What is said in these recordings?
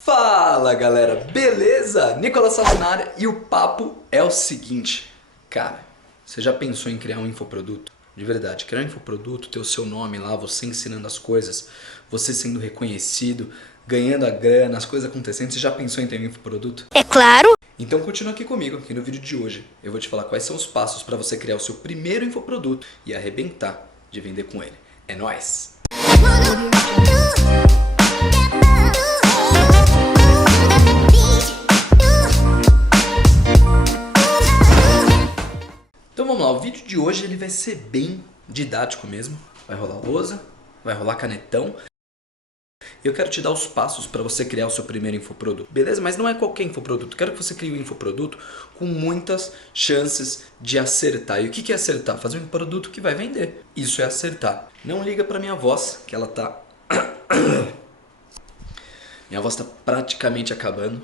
Fala galera, beleza? Nicolas Sassi na área e o papo é o seguinte. Cara, você já pensou em criar um infoproduto? De verdade, criar um infoproduto, ter o seu nome lá, você ensinando as coisas, você sendo reconhecido, ganhando a grana, as coisas acontecendo, você já pensou em ter um infoproduto? É claro! Então continua aqui comigo, que no vídeo de hoje eu vou te falar quais são os passos para você criar o seu primeiro infoproduto e arrebentar de vender com ele. É nóis! Então vamos lá, o vídeo de hoje ele vai ser bem didático mesmo. Vai rolar lousa, vai rolar canetão. Eu quero te dar os passos para você criar o seu primeiro infoproduto, beleza? Mas não é qualquer infoproduto. Quero que você crie um infoproduto com muitas chances de acertar. E o que é acertar? Fazer um produto que vai vender. Isso é acertar. Não liga para minha voz, que ela tá... Minha voz tá praticamente acabando.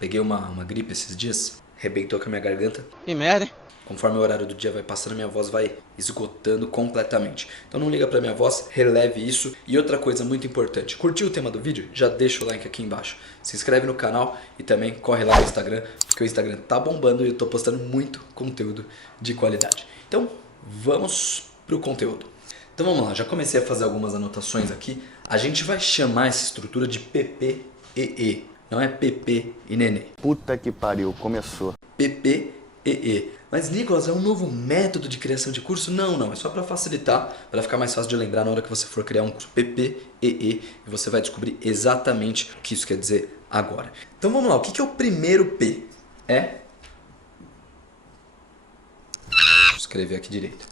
Peguei uma gripe esses dias, arrebentou com a minha garganta. Que merda, hein? Conforme o horário do dia vai passando, minha voz vai esgotando completamente. Então não liga pra minha voz, releve isso. E outra coisa muito importante, curtiu o tema do vídeo? Já deixa o like aqui embaixo. Se inscreve no canal e também corre lá no Instagram, porque o Instagram tá bombando e eu tô postando muito conteúdo de qualidade. Então vamos pro conteúdo. Então vamos lá, já comecei a fazer algumas anotações aqui. A gente vai chamar essa estrutura de PPEE, não é PP e nenê. Puta que pariu, começou. PPEE. Mas Nicolas, é um novo método de criação de curso? Não, é só para facilitar, para ficar mais fácil de lembrar na hora que você for criar um curso PPEE e você vai descobrir exatamente o que isso quer dizer agora. Então vamos lá, o que é o primeiro P? É? Vou escrever aqui direito.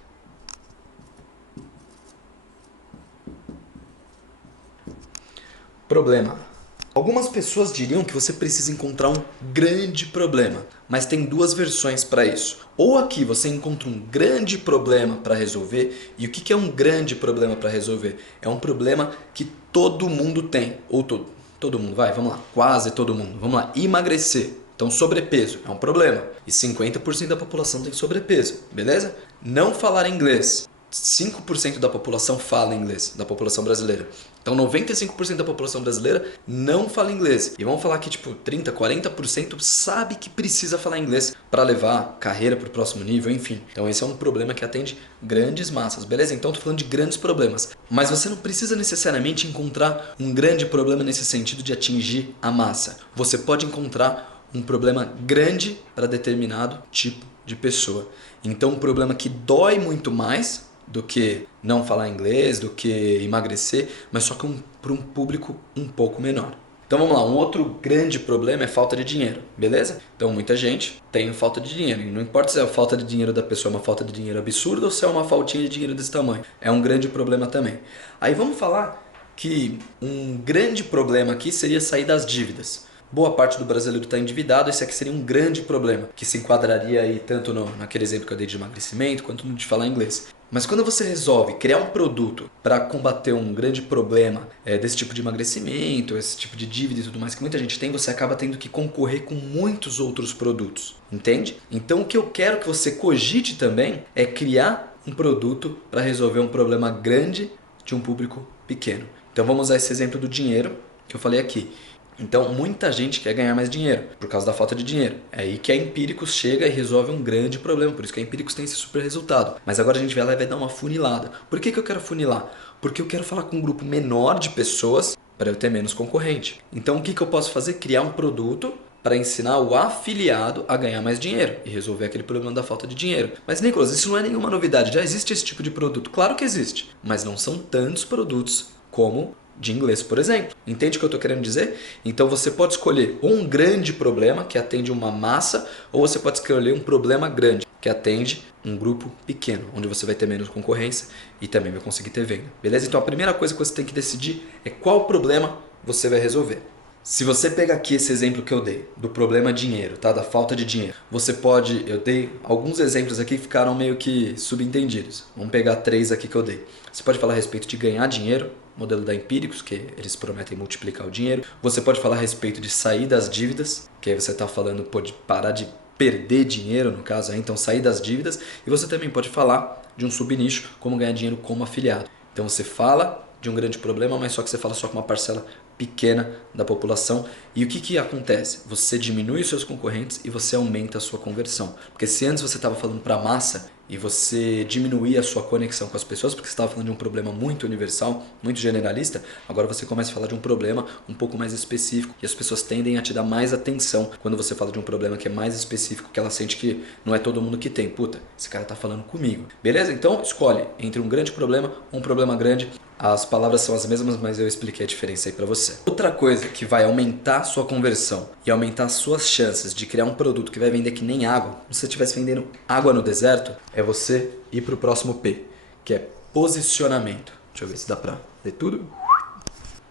Problema. Algumas pessoas diriam que você precisa encontrar um grande problema, mas tem duas versões para isso. Ou aqui você encontra um grande problema para resolver, e o que é um grande problema para resolver? É um problema que todo mundo tem, ou todo mundo, vamos lá, quase todo mundo. Vamos lá, emagrecer. Então sobrepeso é um problema, e 50% da população tem sobrepeso, beleza? Não falar inglês. 5% da população fala inglês, da população brasileira. Então 95% da população brasileira não fala inglês. E vamos falar que tipo 30, 40% sabe que precisa falar inglês para levar a carreira para o próximo nível, enfim. Então esse é um problema que atende grandes massas, beleza? Então estou falando de grandes problemas. Mas você não precisa necessariamente encontrar um grande problema nesse sentido de atingir a massa. Você pode encontrar um problema grande para determinado tipo de pessoa. Então um problema que dói muito mais do que não falar inglês, do que emagrecer, mas só que para um público um pouco menor. Então vamos lá, um outro grande problema é falta de dinheiro, beleza? Então muita gente tem falta de dinheiro, e não importa se a falta de dinheiro da pessoa é uma falta de dinheiro absurda ou se é uma faltinha de dinheiro desse tamanho, é um grande problema também. Aí vamos falar que um grande problema aqui seria sair das dívidas. Boa parte do brasileiro está endividado, esse aqui seria um grande problema, que se enquadraria aí tanto naquele exemplo que eu dei de emagrecimento, quanto no de falar inglês. Mas quando você resolve criar um produto para combater um grande problema desse tipo de emagrecimento, esse tipo de dívida e tudo mais que muita gente tem, você acaba tendo que concorrer com muitos outros produtos, entende? Então o que eu quero que você cogite também é criar um produto para resolver um problema grande de um público pequeno. Então vamos usar esse exemplo do dinheiro que eu falei aqui. Então muita gente quer ganhar mais dinheiro por causa da falta de dinheiro. É aí que a Empíricos chega e resolve um grande problema. Por isso que a Empíricos tem esse super resultado. Mas agora a gente vai lá e vai dar uma funilada. Por que eu quero funilar? Porque eu quero falar com um grupo menor de pessoas para eu ter menos concorrente. Então o que eu posso fazer? Criar um produto para ensinar o afiliado a ganhar mais dinheiro e resolver aquele problema da falta de dinheiro. Mas Nicolas, isso não é nenhuma novidade. Já existe esse tipo de produto? Claro que existe. Mas não são tantos produtos como de inglês, por exemplo. Entende o que eu estou querendo dizer? Então você pode escolher um grande problema que atende uma massa, ou você pode escolher um problema grande que atende um grupo pequeno, onde você vai ter menos concorrência e também vai conseguir ter venda. Beleza? Então a primeira coisa que você tem que decidir é qual problema você vai resolver. Se você pegar aqui esse exemplo que eu dei, do problema dinheiro, tá? Da falta de dinheiro, você pode... Eu dei alguns exemplos aqui que ficaram meio que subentendidos. Vamos pegar 3 aqui que eu dei. Você pode falar a respeito de ganhar dinheiro, modelo da Empíricos, que eles prometem multiplicar o dinheiro. Você pode falar a respeito de sair das dívidas, que aí você está falando, pode parar de perder dinheiro, no caso, então sair das dívidas. E você também pode falar de um subnicho, como ganhar dinheiro como afiliado. Então você fala de um grande problema, mas só que você fala só com uma parcela pequena da população. E o que acontece? Você diminui os seus concorrentes e você aumenta a sua conversão. Porque se antes você estava falando para a massa e você diminuía a sua conexão com as pessoas, porque você estava falando de um problema muito universal, muito generalista, agora você começa a falar de um problema um pouco mais específico e as pessoas tendem a te dar mais atenção quando você fala de um problema que é mais específico, que ela sente que não é todo mundo que tem. Puta, esse cara tá falando comigo. Beleza? Então escolhe entre um grande problema ou um problema grande. As palavras são as mesmas, mas eu expliquei a diferença aí para você. Outra coisa que vai aumentar a sua conversão e aumentar as suas chances de criar um produto que vai vender que nem água, se você estivesse vendendo água no deserto, é você ir para o próximo P, que é posicionamento. Deixa eu ver se dá para ler tudo.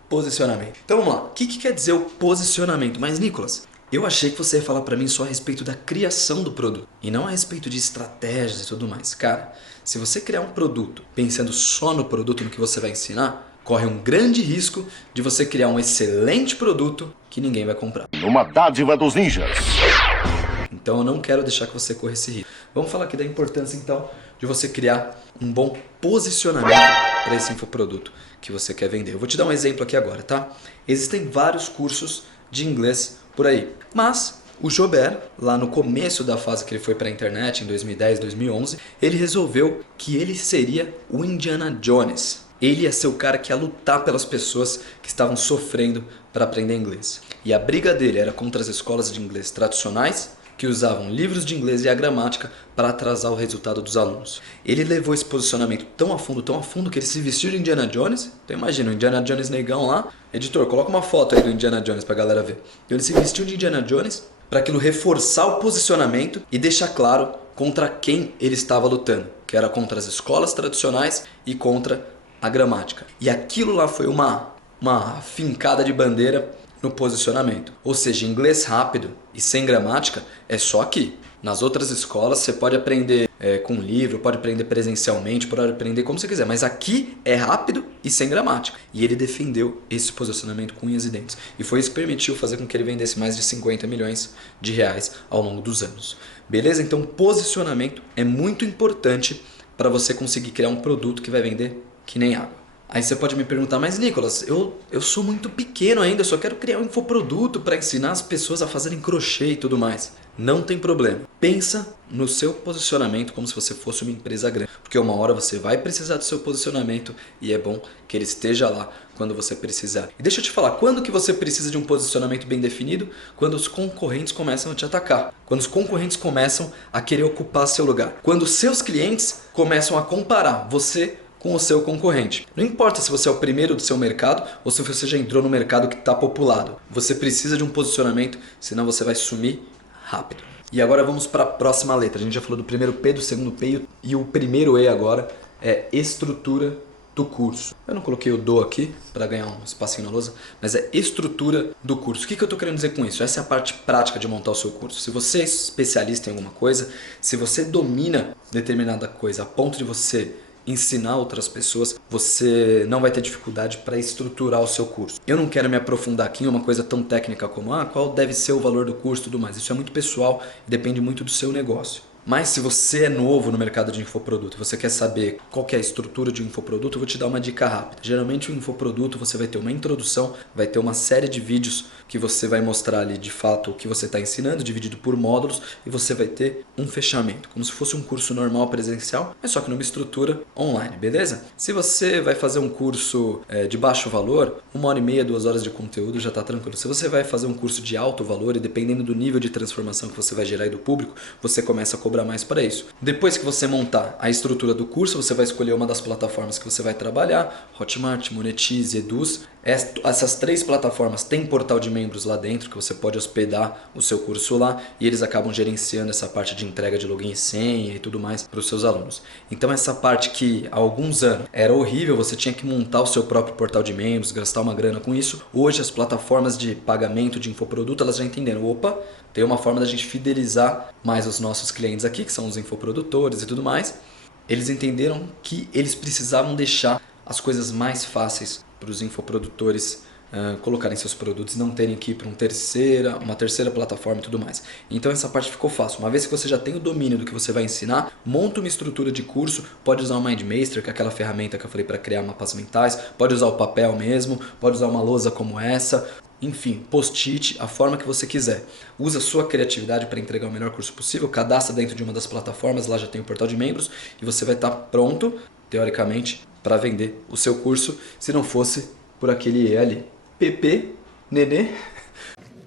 Posicionamento. Então vamos lá. O que quer dizer o posicionamento? Mas Nicolas, eu achei que você ia falar para mim só a respeito da criação do produto e não a respeito de estratégias e tudo mais. Cara, se você criar um produto pensando só no produto, no que você vai ensinar, corre um grande risco de você criar um excelente produto que ninguém vai comprar. Uma dádiva dos ninjas. Então eu não quero deixar que você corra esse risco. Vamos falar aqui da importância então de você criar um bom posicionamento para esse infoproduto que você quer vender. Eu vou te dar um exemplo aqui agora, tá? Existem vários cursos de inglês por aí, mas o Joubert, lá no começo da fase que ele foi para a internet, em 2010, 2011, ele resolveu que ele seria o Indiana Jones. Ele ia ser o cara que ia lutar pelas pessoas que estavam sofrendo para aprender inglês. E a briga dele era contra as escolas de inglês tradicionais, que usavam livros de inglês e a gramática para atrasar o resultado dos alunos. Ele levou esse posicionamento tão a fundo que ele se vestiu de Indiana Jones. Então imagina, o Indiana Jones negão lá. Editor, coloca uma foto aí do Indiana Jones para a galera ver. Então ele se vestiu de Indiana Jones para aquilo reforçar o posicionamento e deixar claro contra quem ele estava lutando, que era contra as escolas tradicionais e contra a gramática. E aquilo lá foi uma fincada de bandeira no posicionamento. Ou seja, inglês rápido e sem gramática é só aqui. Nas outras escolas você pode aprender com livro, pode aprender presencialmente, pode aprender como você quiser, mas aqui é rápido e sem gramática. E ele defendeu esse posicionamento com unhas e dentes. E foi isso que permitiu fazer com que ele vendesse mais de 50 milhões de reais ao longo dos anos. Beleza? Então posicionamento é muito importante para você conseguir criar um produto que vai vender que nem água. Aí você pode me perguntar, mas Nicolas, eu sou muito pequeno ainda, eu só quero criar um infoproduto para ensinar as pessoas a fazerem crochê e tudo mais. Não tem problema. Pensa no seu posicionamento como se você fosse uma empresa grande. Porque uma hora você vai precisar do seu posicionamento e é bom que ele esteja lá quando você precisar. E deixa eu te falar, quando que você precisa de um posicionamento bem definido? Quando os concorrentes começam a te atacar. Quando os concorrentes começam a querer ocupar seu lugar. Quando os seus clientes começam a comparar você com o seu concorrente. Não importa se você é o primeiro do seu mercado ou se você já entrou no mercado que está populado. Você precisa de um posicionamento, senão você vai sumir rápido. E agora vamos para a próxima letra. A gente já falou do primeiro P, do segundo P e o primeiro E agora é estrutura do curso. Eu não coloquei o do aqui para ganhar um espacinho na lousa, mas é estrutura do curso. O que eu estou querendo dizer com isso? Essa é a parte prática de montar o seu curso. Se você é especialista em alguma coisa, se você domina determinada coisa a ponto de você ensinar outras pessoas, você não vai ter dificuldade para estruturar o seu curso. Eu não quero me aprofundar aqui em uma coisa tão técnica como qual deve ser o valor do curso e tudo mais. Isso é muito pessoal e depende muito do seu negócio. Mas se você é novo no mercado de infoproduto, você quer saber qual que é a estrutura de um infoproduto, eu vou te dar uma dica rápida. Geralmente o infoproduto você vai ter uma introdução, vai ter uma série de vídeos que você vai mostrar ali de fato o que você está ensinando, dividido por módulos, e você vai ter um fechamento, como se fosse um curso normal presencial, mas só que numa estrutura online, beleza? Se você vai fazer um curso de baixo valor, 1h30, 2 horas de conteúdo já está tranquilo. Se você vai fazer um curso de alto valor, e dependendo do nível de transformação que você vai gerar aí do público, você começa a cobrar mais para isso. Depois que você montar a estrutura do curso, você vai escolher uma das plataformas que você vai trabalhar, Hotmart, Monetize, Eduz. Essas 3 plataformas têm portal de membros lá dentro que você pode hospedar o seu curso lá e eles acabam gerenciando essa parte de entrega de login e senha e tudo mais para os seus alunos. Então essa parte que há alguns anos era horrível, você tinha que montar o seu próprio portal de membros, gastar uma grana com isso. Hoje as plataformas de pagamento de infoproduto, elas já entenderam, opa, tem uma forma da gente fidelizar mais os nossos clientes aqui, que são os infoprodutores e tudo mais. Eles entenderam que eles precisavam deixar as coisas mais fáceis para os infoprodutores colocarem seus produtos e não terem que ir para uma terceira plataforma e tudo mais. Então essa parte ficou fácil. Uma vez que você já tem o domínio do que você vai ensinar, monta uma estrutura de curso, pode usar o MindMaster, que é aquela ferramenta que eu falei para criar mapas mentais, pode usar o papel mesmo, pode usar uma lousa como essa, enfim, post-it, a forma que você quiser. Usa a sua criatividade para entregar o melhor curso possível, cadastra dentro de uma das plataformas, lá já tem o portal de membros e você vai estar pronto, teoricamente, para vender o seu curso, se não fosse por aquele E ali. PP, Nenê.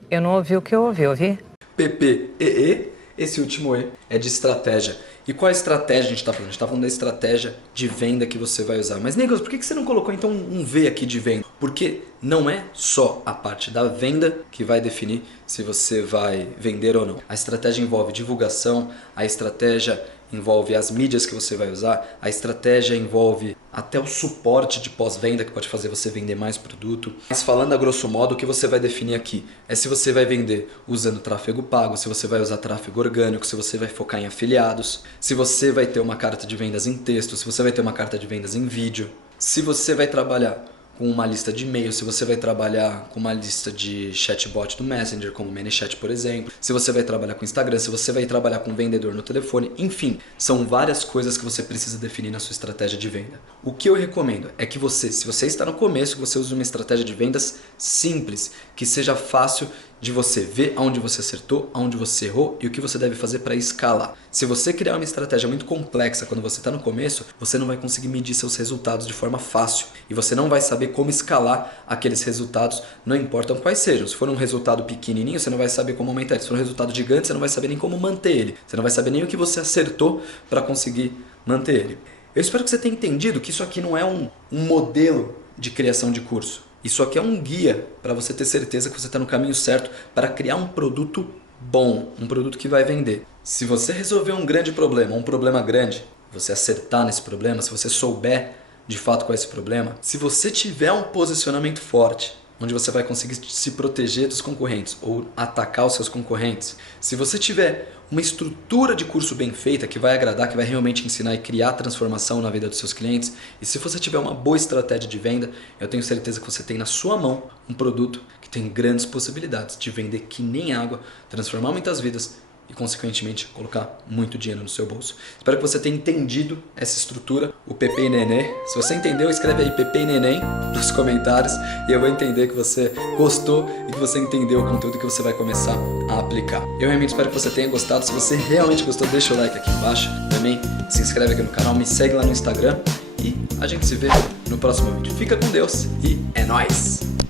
Eu não ouvi o que eu ouvi? PP, EE, esse último E é de estratégia. E qual a estratégia a gente está falando? A gente está falando da estratégia de venda que você vai usar. Mas, Nicolas, por que você não colocou então um V aqui de venda? Porque não é só a parte da venda que vai definir se você vai vender ou não. A estratégia envolve divulgação, a estratégia envolve as mídias que você vai usar, a estratégia envolve até o suporte de pós-venda que pode fazer você vender mais produto. Mas falando a grosso modo, o que você vai definir aqui é se você vai vender usando tráfego pago, se você vai usar tráfego orgânico, se você vai focar em afiliados, se você vai ter uma carta de vendas em texto, se você vai ter uma carta de vendas em vídeo, se você vai trabalhar com uma lista de e-mail, se você vai trabalhar com uma lista de chatbot do Messenger, como o ManyChat, por exemplo, se você vai trabalhar com Instagram, se você vai trabalhar com vendedor no telefone, enfim, são várias coisas que você precisa definir na sua estratégia de venda. O que eu recomendo é que você, se você está no começo, você use uma estratégia de vendas simples, que seja fácil de você ver aonde você acertou, aonde você errou e o que você deve fazer para escalar. Se você criar uma estratégia muito complexa quando você está no começo, você não vai conseguir medir seus resultados de forma fácil e você não vai saber como escalar aqueles resultados, não importam quais sejam. Se for um resultado pequenininho, você não vai saber como aumentar ele. Se for um resultado gigante, você não vai saber nem como manter ele. Você não vai saber nem o que você acertou para conseguir manter ele. Eu espero que você tenha entendido que isso aqui não é um modelo de criação de curso. Isso aqui é um guia para você ter certeza que você está no caminho certo para criar um produto bom, um produto que vai vender. Se você resolver um grande problema, um problema grande, você acertar nesse problema, se você souber de fato qual é esse problema, se você tiver um posicionamento forte, onde você vai conseguir se proteger dos concorrentes ou atacar os seus concorrentes, se você tiver uma estrutura de curso bem feita que vai agradar, que vai realmente ensinar e criar transformação na vida dos seus clientes, e se você tiver uma boa estratégia de venda, eu tenho certeza que você tem na sua mão um produto que tem grandes possibilidades de vender que nem água, transformar muitas vidas e, consequentemente, colocar muito dinheiro no seu bolso. Espero que você tenha entendido essa estrutura, o PP e Neném. Se você entendeu, escreve aí PP e Neném nos comentários e eu vou entender que você gostou e que você entendeu o conteúdo que você vai começar a aplicar. Eu realmente espero que você tenha gostado. Se você realmente gostou, deixa o like aqui embaixo. Também se inscreve aqui no canal, me segue lá no Instagram e a gente se vê no próximo vídeo. Fica com Deus e é nóis!